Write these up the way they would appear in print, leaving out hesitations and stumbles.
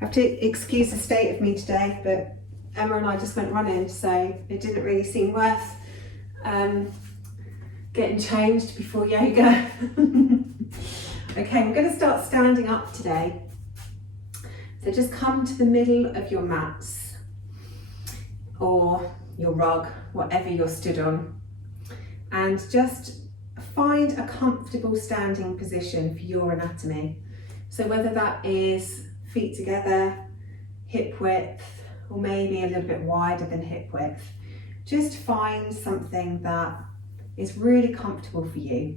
have to excuse the state of me today, but Emma and I just went running, so it didn't really seem worth getting changed before yoga. Okay, I'm going to start standing up today. So just come to the middle of your mats or your rug, whatever you're stood on, and just find a comfortable standing position for your anatomy. So whether that is feet together, hip width, or maybe a little bit wider than hip width, just find something that is really comfortable for you.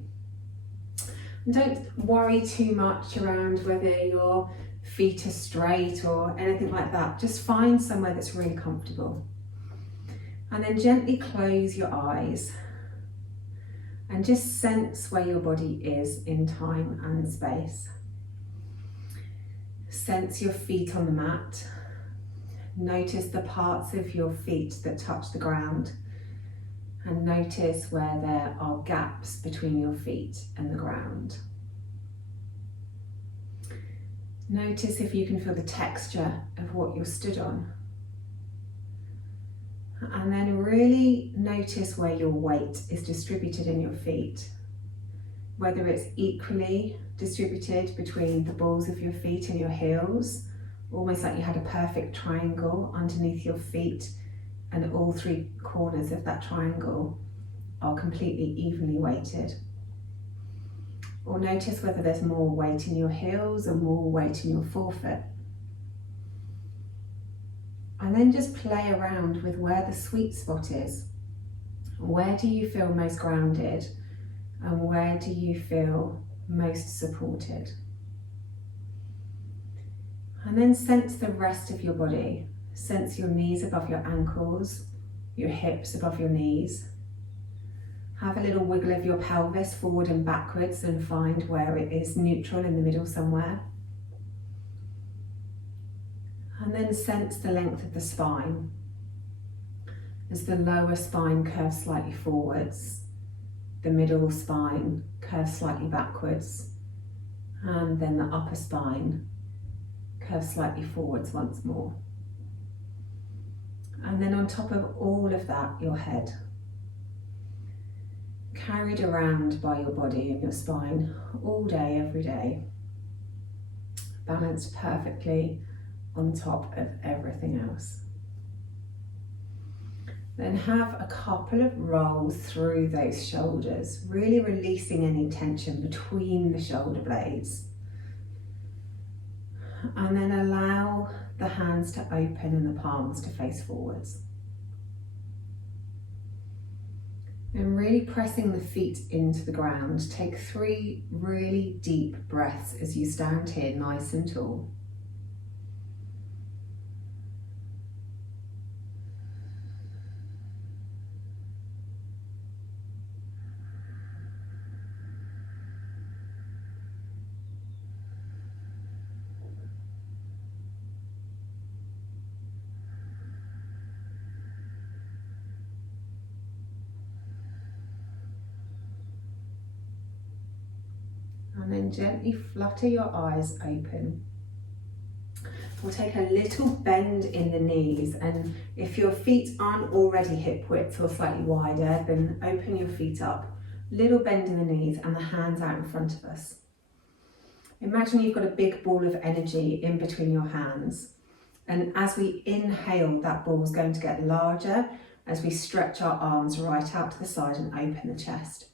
And don't worry too much around whether your feet are straight or anything like that. Just find somewhere that's really comfortable. And then gently close your eyes and just sense where your body is in time and space. Sense your feet on the mat. Notice the parts of your feet that touch the ground, and notice where there are gaps between your feet and the ground. Notice if you can feel the texture of what you're stood on. And then really notice where your weight is distributed in your feet, whether it's equally distributed between the balls of your feet and your heels, almost like you had a perfect triangle underneath your feet, and all three corners of that triangle are completely evenly weighted. Or notice whether there's more weight in your heels or more weight in your forefoot. And then just play around with where the sweet spot is. Where do you feel most grounded, and where do you feel most supported? And then sense the rest of your body. Sense your knees above your ankles, your hips above your knees. Have a little wiggle of your pelvis forward and backwards and find where it is neutral in the middle somewhere. And then sense the length of the spine as the lower spine curves slightly forwards, the middle spine curves slightly backwards, and then the upper spine curves slightly forwards once more. And then on top of all of that, your head. Carried around by your body and your spine all day, every day. Balanced perfectly on top of everything else. Then have a couple of rolls through those shoulders, really releasing any tension between the shoulder blades. And then allow the hands to open and the palms to face forwards. And really pressing the feet into the ground. Take 3 really deep breaths as you stand here nice and tall. And then gently flutter your eyes open. We'll take a little bend in the knees, and if your feet aren't already hip width or slightly wider, then open your feet up. Little bend in the knees and the hands out in front of us. Imagine you've got a big ball of energy in between your hands, and as we inhale, that ball is going to get larger as we stretch our arms right out to the side and open the chest.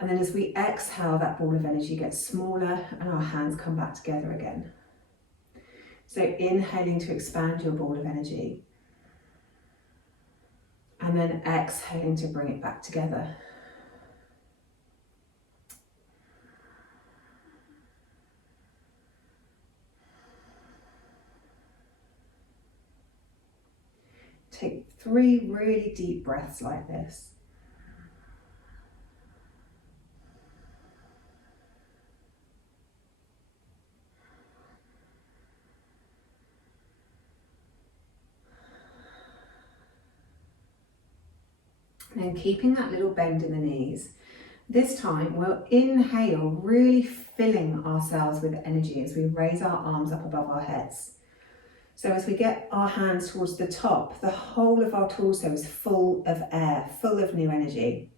And then as we exhale, that ball of energy gets smaller and our hands come back together again. So inhaling to expand your ball of energy. And then exhaling to bring it back together. Take 3 really deep breaths like this. And then keeping that little bend in the knees. This time we'll inhale, really filling ourselves with energy as we raise our arms up above our heads. So as we get our hands towards the top, the whole of our torso is full of air, full of new energy.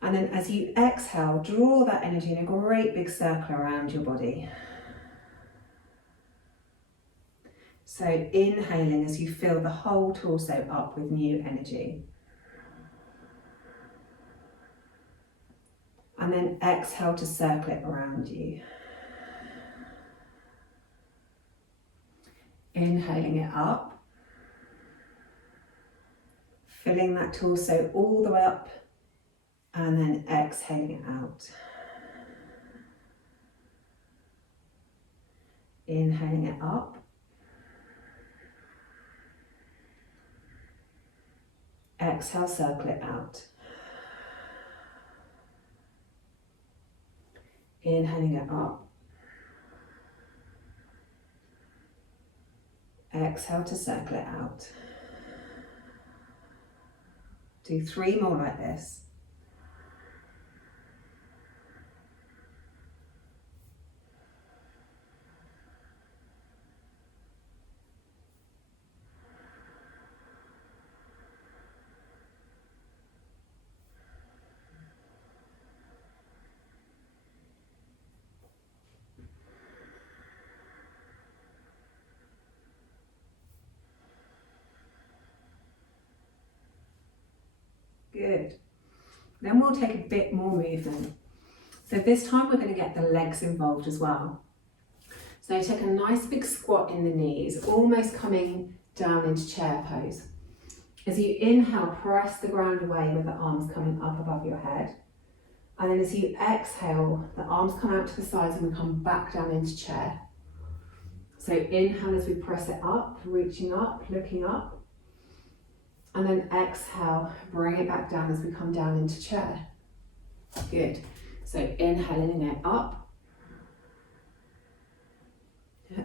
And then as you exhale, draw that energy in a great big circle around your body. So inhaling as you fill the whole torso up with new energy. And then exhale to circle it around you. Inhaling it up, filling that torso all the way up, and then exhaling it out. Inhaling it up, exhale, circle it out. Inhaling it up, exhale to circle it out. Do 3 more like this. Good. Then we'll take a bit more movement. So this time we're going to get the legs involved as well. So take a nice big squat in the knees, almost coming down into chair pose. As you inhale, press the ground away with the arms coming up above your head. And then as you exhale, the arms come out to the sides and we come back down into chair. So inhale as we press it up, reaching up, looking up. And then exhale, bring it back down as we come down into chair. Good. So inhaling it up.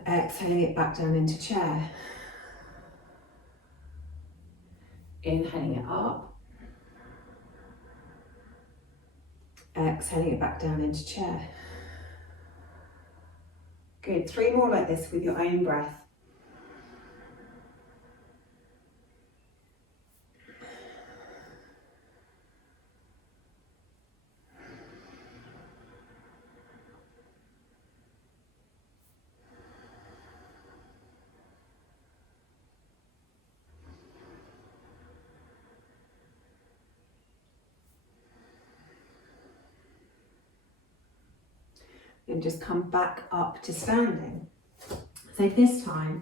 Exhaling it back down into chair. Inhaling it up. Exhaling it back down into chair. Good. 3 more like this with your own breath. And just come back up to standing. So this time,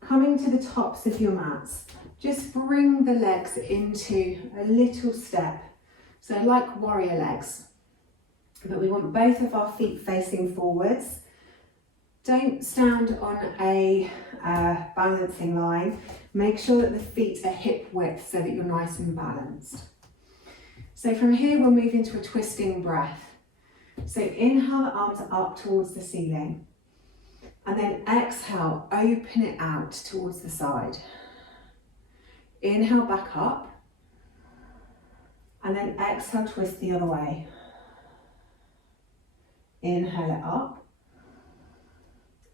coming to the tops of your mats, just bring the legs into a little step. So like warrior legs, but we want both of our feet facing forwards. Don't stand on a balancing line. Make sure that the feet are hip width so that you're nice and balanced. So from here, we'll move into a twisting breath. So inhale the arms up towards the ceiling and then exhale, open it out towards the side. Inhale back up and then exhale, twist the other way. Inhale it up,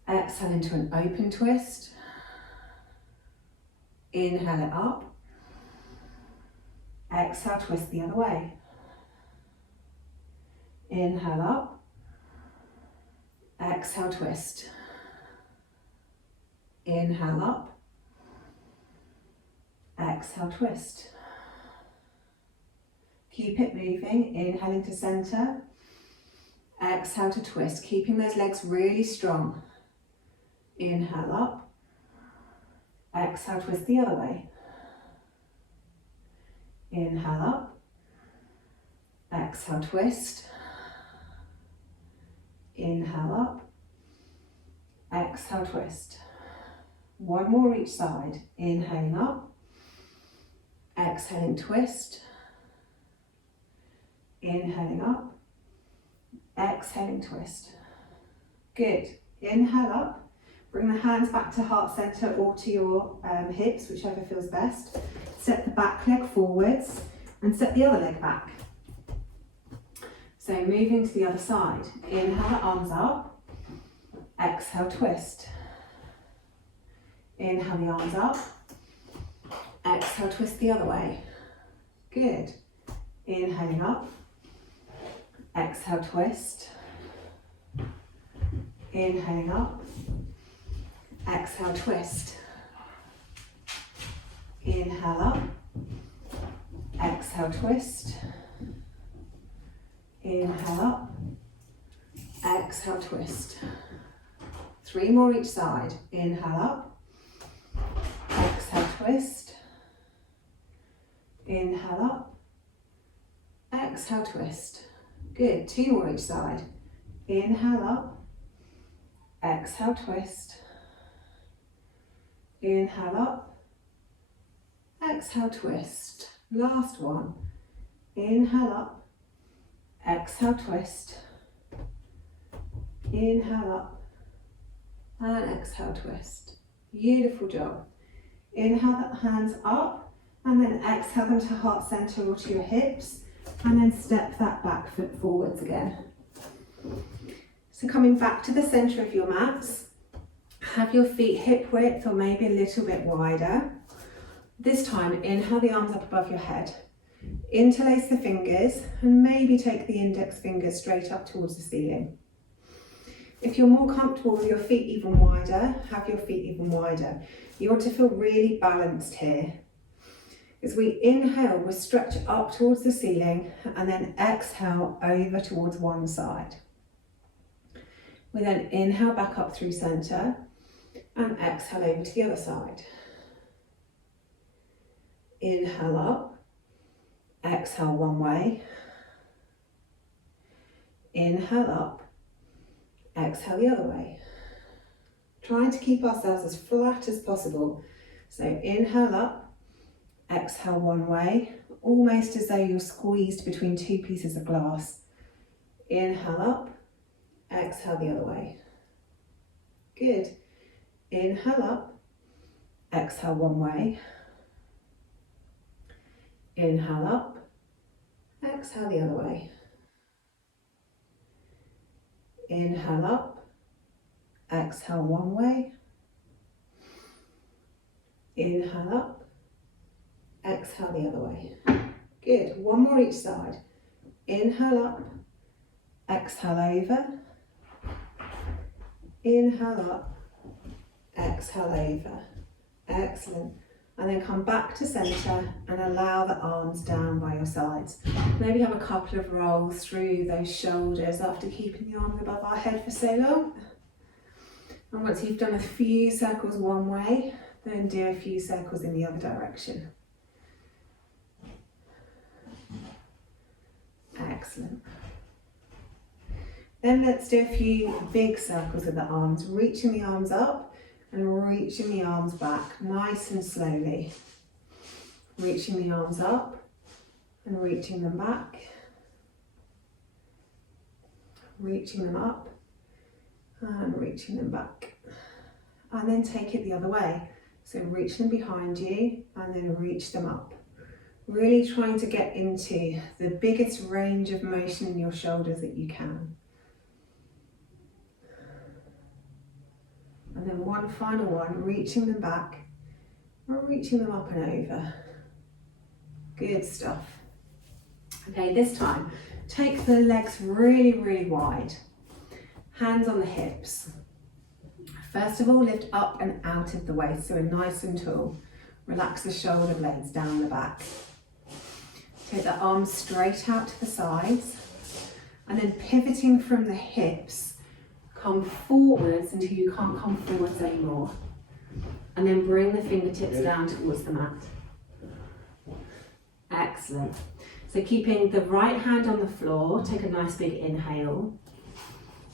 exhale into an open twist. Inhale it up, exhale, twist the other way. Inhale up, exhale, twist. Inhale up, exhale, twist. Keep it moving, inhaling to center, exhale to twist, keeping those legs really strong. Inhale up, exhale, twist the other way. Inhale up, exhale, twist. Inhale up, exhale, twist. 1 more each side. Inhaling up, exhaling, twist. Inhaling up, exhaling, twist. Good. Inhale up, bring the hands back to heart center or to your hips, whichever feels best. Step the back leg forwards and step the other leg back. So moving to the other side. Inhale, arms up. Exhale, twist. Inhale the arms up. Exhale, twist the other way. Good. Inhaling up. Exhale, twist. Inhaling up. Exhale, twist. Inhale up. Exhale, twist. Inhale up. Exhale, twist. 3 more each side. Inhale up. Exhale, twist. Inhale up. Exhale, twist. Good. 2 more each side. Inhale up. Exhale, twist. Inhale up. Exhale, twist. Last one. Inhale up. Exhale, twist. Inhale up. And exhale, twist. Beautiful job. Inhale the hands up and then exhale them to heart center or to your hips, and then step that back foot forwards again. So coming back to the center of your mats, have your feet hip width or maybe a little bit wider. This time, inhale the arms up above your head. Interlace the fingers and maybe take the index fingers straight up towards the ceiling. If you're more comfortable with your feet even wider, have your feet even wider. You want to feel really balanced here. As we inhale, we stretch up towards the ceiling and then exhale over towards one side. We then inhale back up through center and exhale over to the other side. Inhale up, exhale one way. Inhale up, exhale the other way. Trying to keep ourselves as flat as possible. So inhale up, exhale one way, almost as though you're squeezed between 2 pieces of glass. Inhale up, exhale the other way. Good. Inhale up, exhale one way. Inhale up, exhale the other way. Inhale up, exhale one way. Inhale up, exhale the other way. Good. One more each side. Inhale up, exhale over. Inhale up, exhale over. Excellent. And then come back to center and allow the arms down by your sides. Maybe have a couple of rolls through those shoulders after keeping the arms above our head for so long. And once you've done a few circles one way, then do a few circles in the other direction. Excellent. Then let's do a few big circles with the arms, reaching the arms up and reaching the arms back, nice and slowly. Reaching the arms up and reaching them back. Reaching them up and reaching them back. And then take it the other way. So reach them behind you and then reach them up. Really trying to get into the biggest range of motion in your shoulders that you can. And then one final one, reaching them back or reaching them up and over. Good stuff. Okay, this time, take the legs really, really wide. Hands on the hips. First of all, lift up and out of the waist, so we're nice and tall. Relax the shoulder blades down the back. Take the arms straight out to the sides, and then pivoting from the hips, come forwards until you can't come forwards anymore. And then bring the fingertips down towards the mat. Excellent. So keeping the right hand on the floor, take a nice big inhale.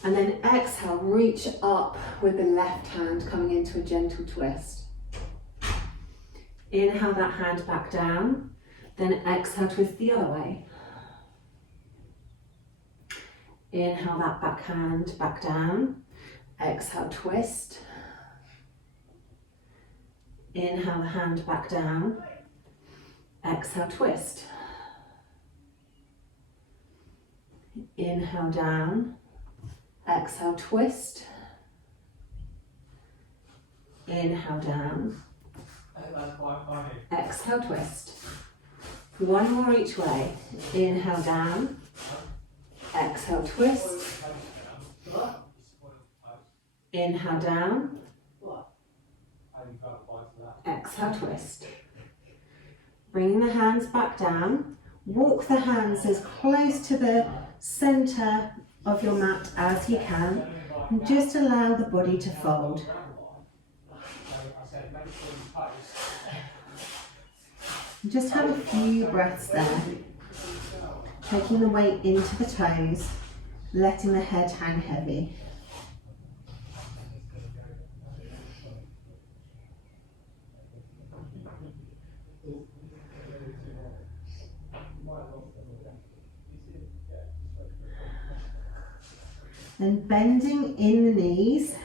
And then exhale, reach up with the left hand coming into a gentle twist. Inhale that hand back down, then exhale, twist the other way. Inhale that back hand back down, exhale, twist. Inhale the hand back down, exhale, twist. Inhale down, exhale, twist. Inhale down. Exhale, twist. One more each way. Inhale down. Exhale, twist. Inhale down. Exhale, twist. Bringing the hands back down. Walk the hands as close to the center of your mat as you can, and just allow the body to fold. Just have a few breaths there, taking the weight into the toes, letting the head hang heavy. Then bending in the knees,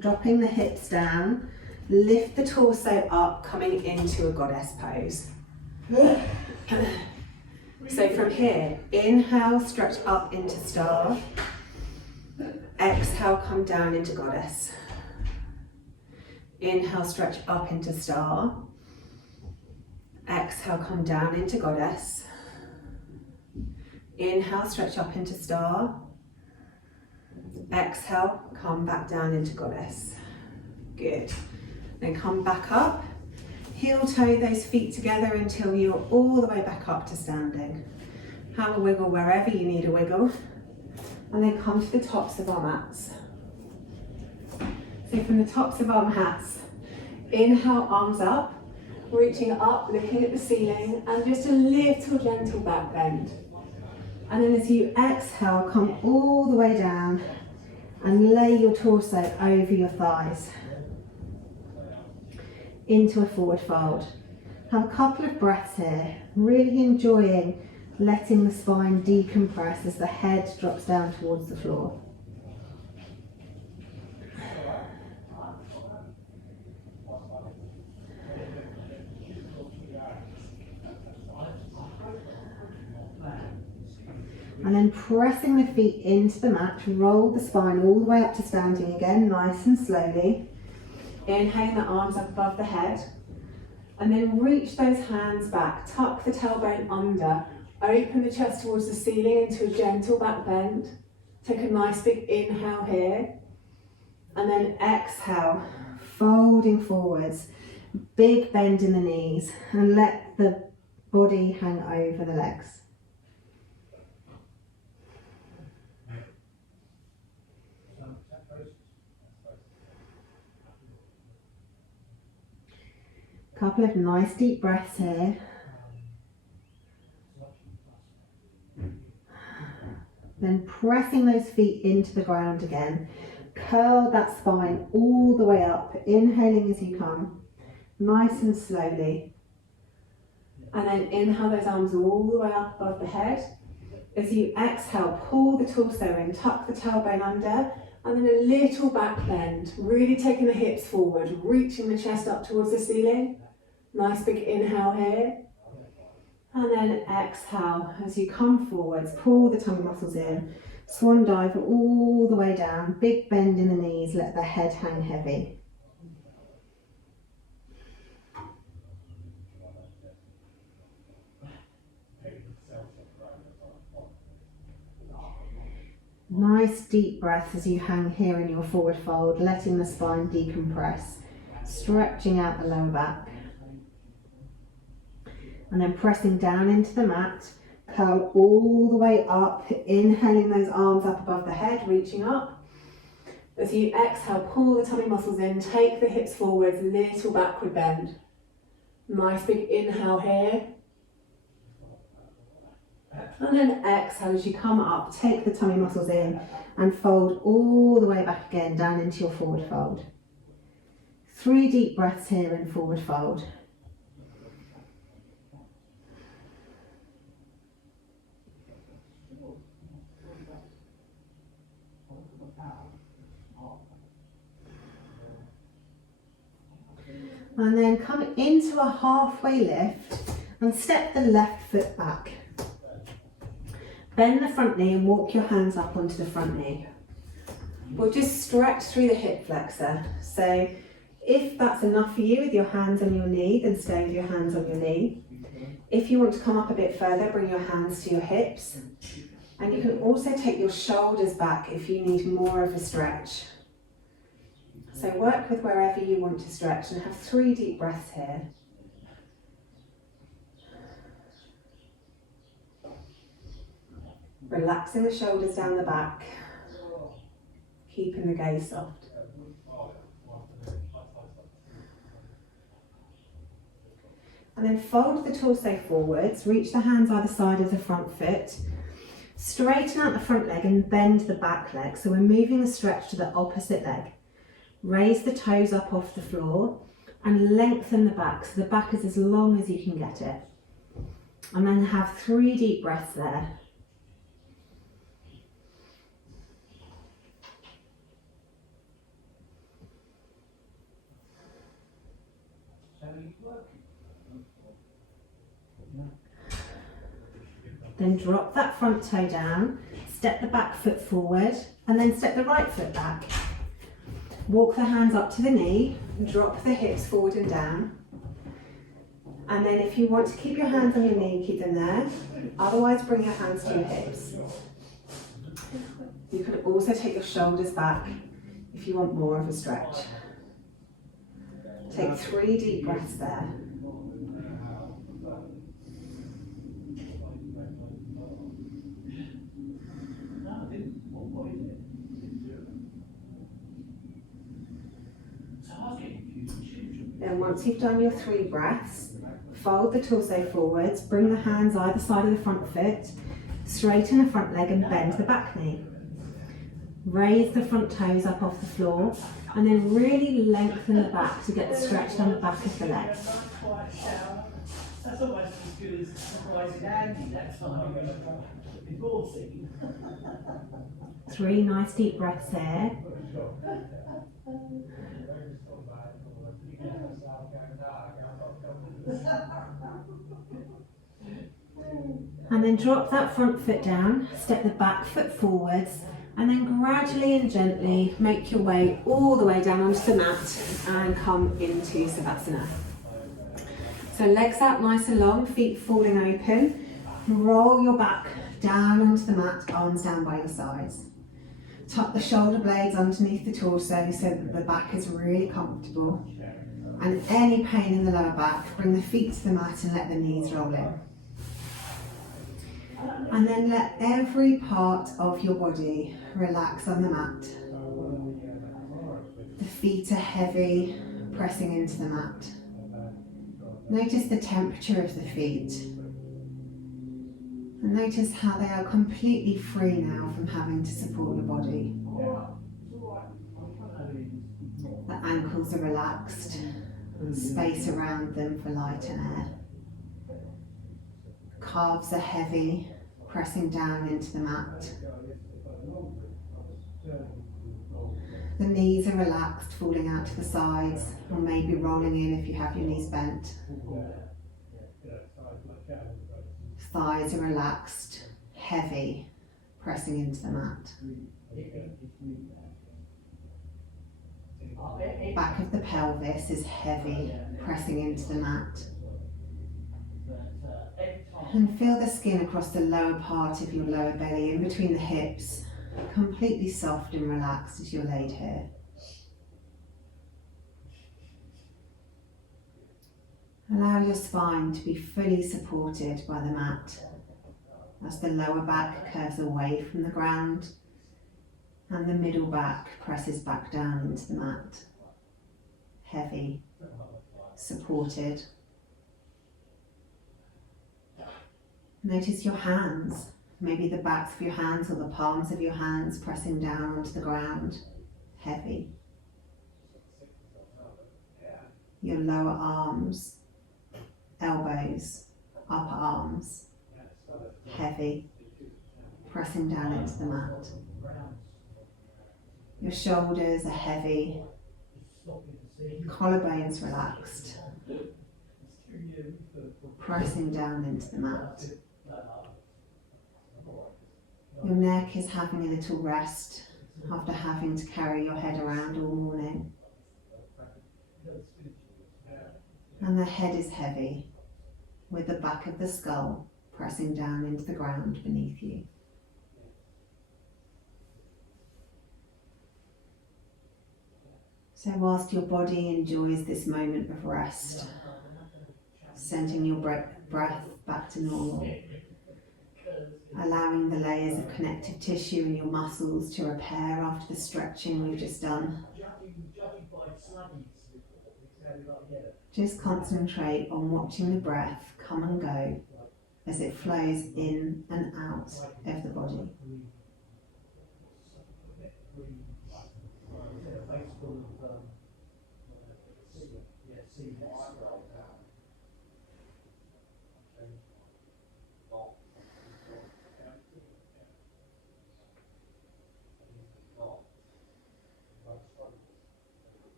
dropping the hips down, lift the torso up, coming into a goddess pose. So from here, inhale, stretch up into star. Exhale, come down into goddess. Inhale, stretch up into star. Exhale, come down into goddess. Inhale, stretch up into star. Exhale, come back down into goddess. Good. Then come back up. Heel toe those feet together until you're all the way back up to standing. Have a wiggle wherever you need a wiggle. And then come to the tops of our mats. So from the tops of our mats, inhale, arms up, reaching up, looking at the ceiling, and just a little gentle back bend. And then as you exhale, come all the way down and lay your torso over your thighs into a forward fold. Have a couple of breaths here, really enjoying letting the spine decompress as the head drops down towards the floor. And then pressing the feet into the mat, roll the spine all the way up to standing again, nice and slowly. Inhaling the arms up above the head. And then reach those hands back, tuck the tailbone under, open the chest towards the ceiling into a gentle back bend. Take a nice big inhale here. And then exhale, folding forwards, big bend in the knees, and let the body hang over the legs. Couple of nice deep breaths here. Then pressing those feet into the ground again. Curl that spine all the way up, inhaling as you come, nice and slowly. And then inhale those arms all the way up above the head. As you exhale, pull the torso in, tuck the tailbone under, and then a little back bend, really taking the hips forward, reaching the chest up towards the ceiling. Nice big inhale here. And then exhale as you come forwards, pull the tummy muscles in, swan dive all the way down, big bend in the knees, let the head hang heavy. Nice deep breath as you hang here in your forward fold, letting the spine decompress, stretching out the lower back. And then pressing down into the mat, curl all the way up, inhaling those arms up above the head, reaching up. As you exhale, pull the tummy muscles in, take the hips forwards, little backward bend. Nice big inhale here. And then exhale as you come up, take the tummy muscles in and fold all the way back again down into your forward fold. 3 deep breaths here in forward fold. And then come into a halfway lift and step the left foot back. Bend the front knee and walk your hands up onto the front knee. We'll just stretch through the hip flexor. So If that's enough for you with your hands on your knee, then stay with your hands on your knee. If you want to come up a bit further, bring your hands to your hips. And you can also take your shoulders back if you need more of a stretch. So work with wherever you want to stretch and have 3 deep breaths here. Relaxing the shoulders down the back, keeping the gaze soft. And then fold the torso forwards, reach the hands either side of the front foot, straighten out the front leg and bend the back leg. So we're moving the stretch to the opposite leg. Raise the toes up off the floor and lengthen the back so the back is as long as you can get it. And then have 3 deep breaths there. Then drop that front toe down, step the back foot forward, and then step the right foot back. Walk the hands up to the knee, drop the hips forward and down. And then if you want to keep your hands on your knee, keep them there. Otherwise, bring your hands to your hips. You could also take your shoulders back if you want more of a stretch. Take 3 deep breaths there. Then once you've done your 3 breaths, fold the torso forwards, bring the hands either side of the front foot, straighten the front leg and bend the back knee. Raise the front toes up off the floor and then really lengthen the back to get stretched on the back of the leg. That's almost as good as surprising Andy that time. 3 nice deep breaths there. And then drop that front foot down, step the back foot forwards, and then gradually and gently make your way all the way down onto the mat and come into Savasana. So legs out nice and long, feet falling open. Roll your back down onto the mat, arms down by your sides. Tuck the shoulder blades underneath the torso so that the back is really comfortable. And any pain in the lower back, bring the feet to the mat and let the knees roll in. And then let every part of your body relax on the mat. The feet are heavy, pressing into the mat. Notice the temperature of the feet. And notice how they are completely free now from having to support your body. The ankles are relaxed, space around them for light and air. Calves are heavy, pressing down into the mat. The knees are relaxed, falling out to the sides, or maybe rolling in if you have your knees bent. Thighs are relaxed, heavy, pressing into the mat. Back of the pelvis is heavy, pressing into the mat. And feel the skin across the lower part of your lower belly, in between the hips, completely soft and relaxed as you're laid here. Allow your spine to be fully supported by the mat as the lower back curves away from the ground and the middle back presses back down into the mat. Heavy, supported. Notice your hands, maybe the backs of your hands or the palms of your hands pressing down onto the ground. Heavy. Your lower arms, elbows, upper arms, heavy, pressing down into the mat. Your shoulders are heavy, collarbones relaxed, pressing down into the mat. Your neck is having a little rest after having to carry your head around all morning. and the head is heavy, with the back of the skull pressing down into the ground beneath you. So whilst your body enjoys this moment of rest, sending your breath back to normal, allowing the layers of connective tissue in your muscles to repair after the stretching we've just done, just concentrate on watching the breath come and go as it flows in and out of the body.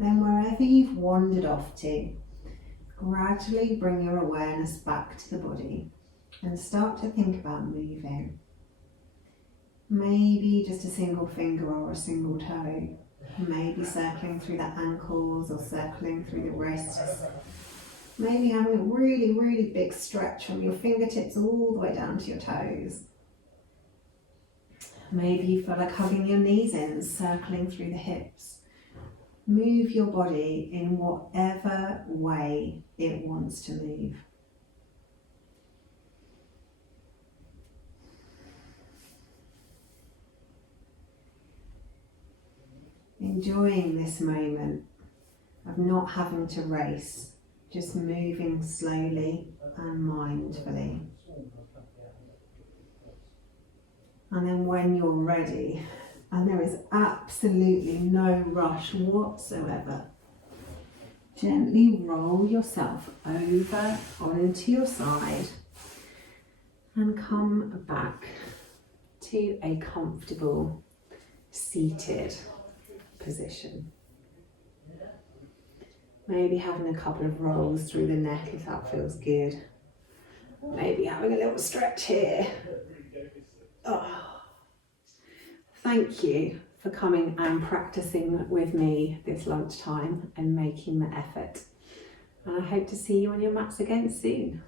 Then wherever you've wandered off to, gradually bring your awareness back to the body and start to think about moving. Maybe just a single finger or a single toe. Maybe circling through the ankles or circling through the wrists. Maybe having a really, really big stretch from your fingertips all the way down to your toes. Maybe you feel like hugging your knees in, circling through the hips. Move your body in whatever way it wants to move. Enjoying this moment of not having to race, just moving slowly and mindfully. And then when you're ready, and there is absolutely no rush whatsoever, gently roll yourself over onto your side and come back to a comfortable seated position. Maybe having a couple of rolls through the neck if that feels good. Maybe having a little stretch here. Oh. Thank you for coming and practicing with me this lunchtime and making the effort. And I hope to see you on your mats again soon.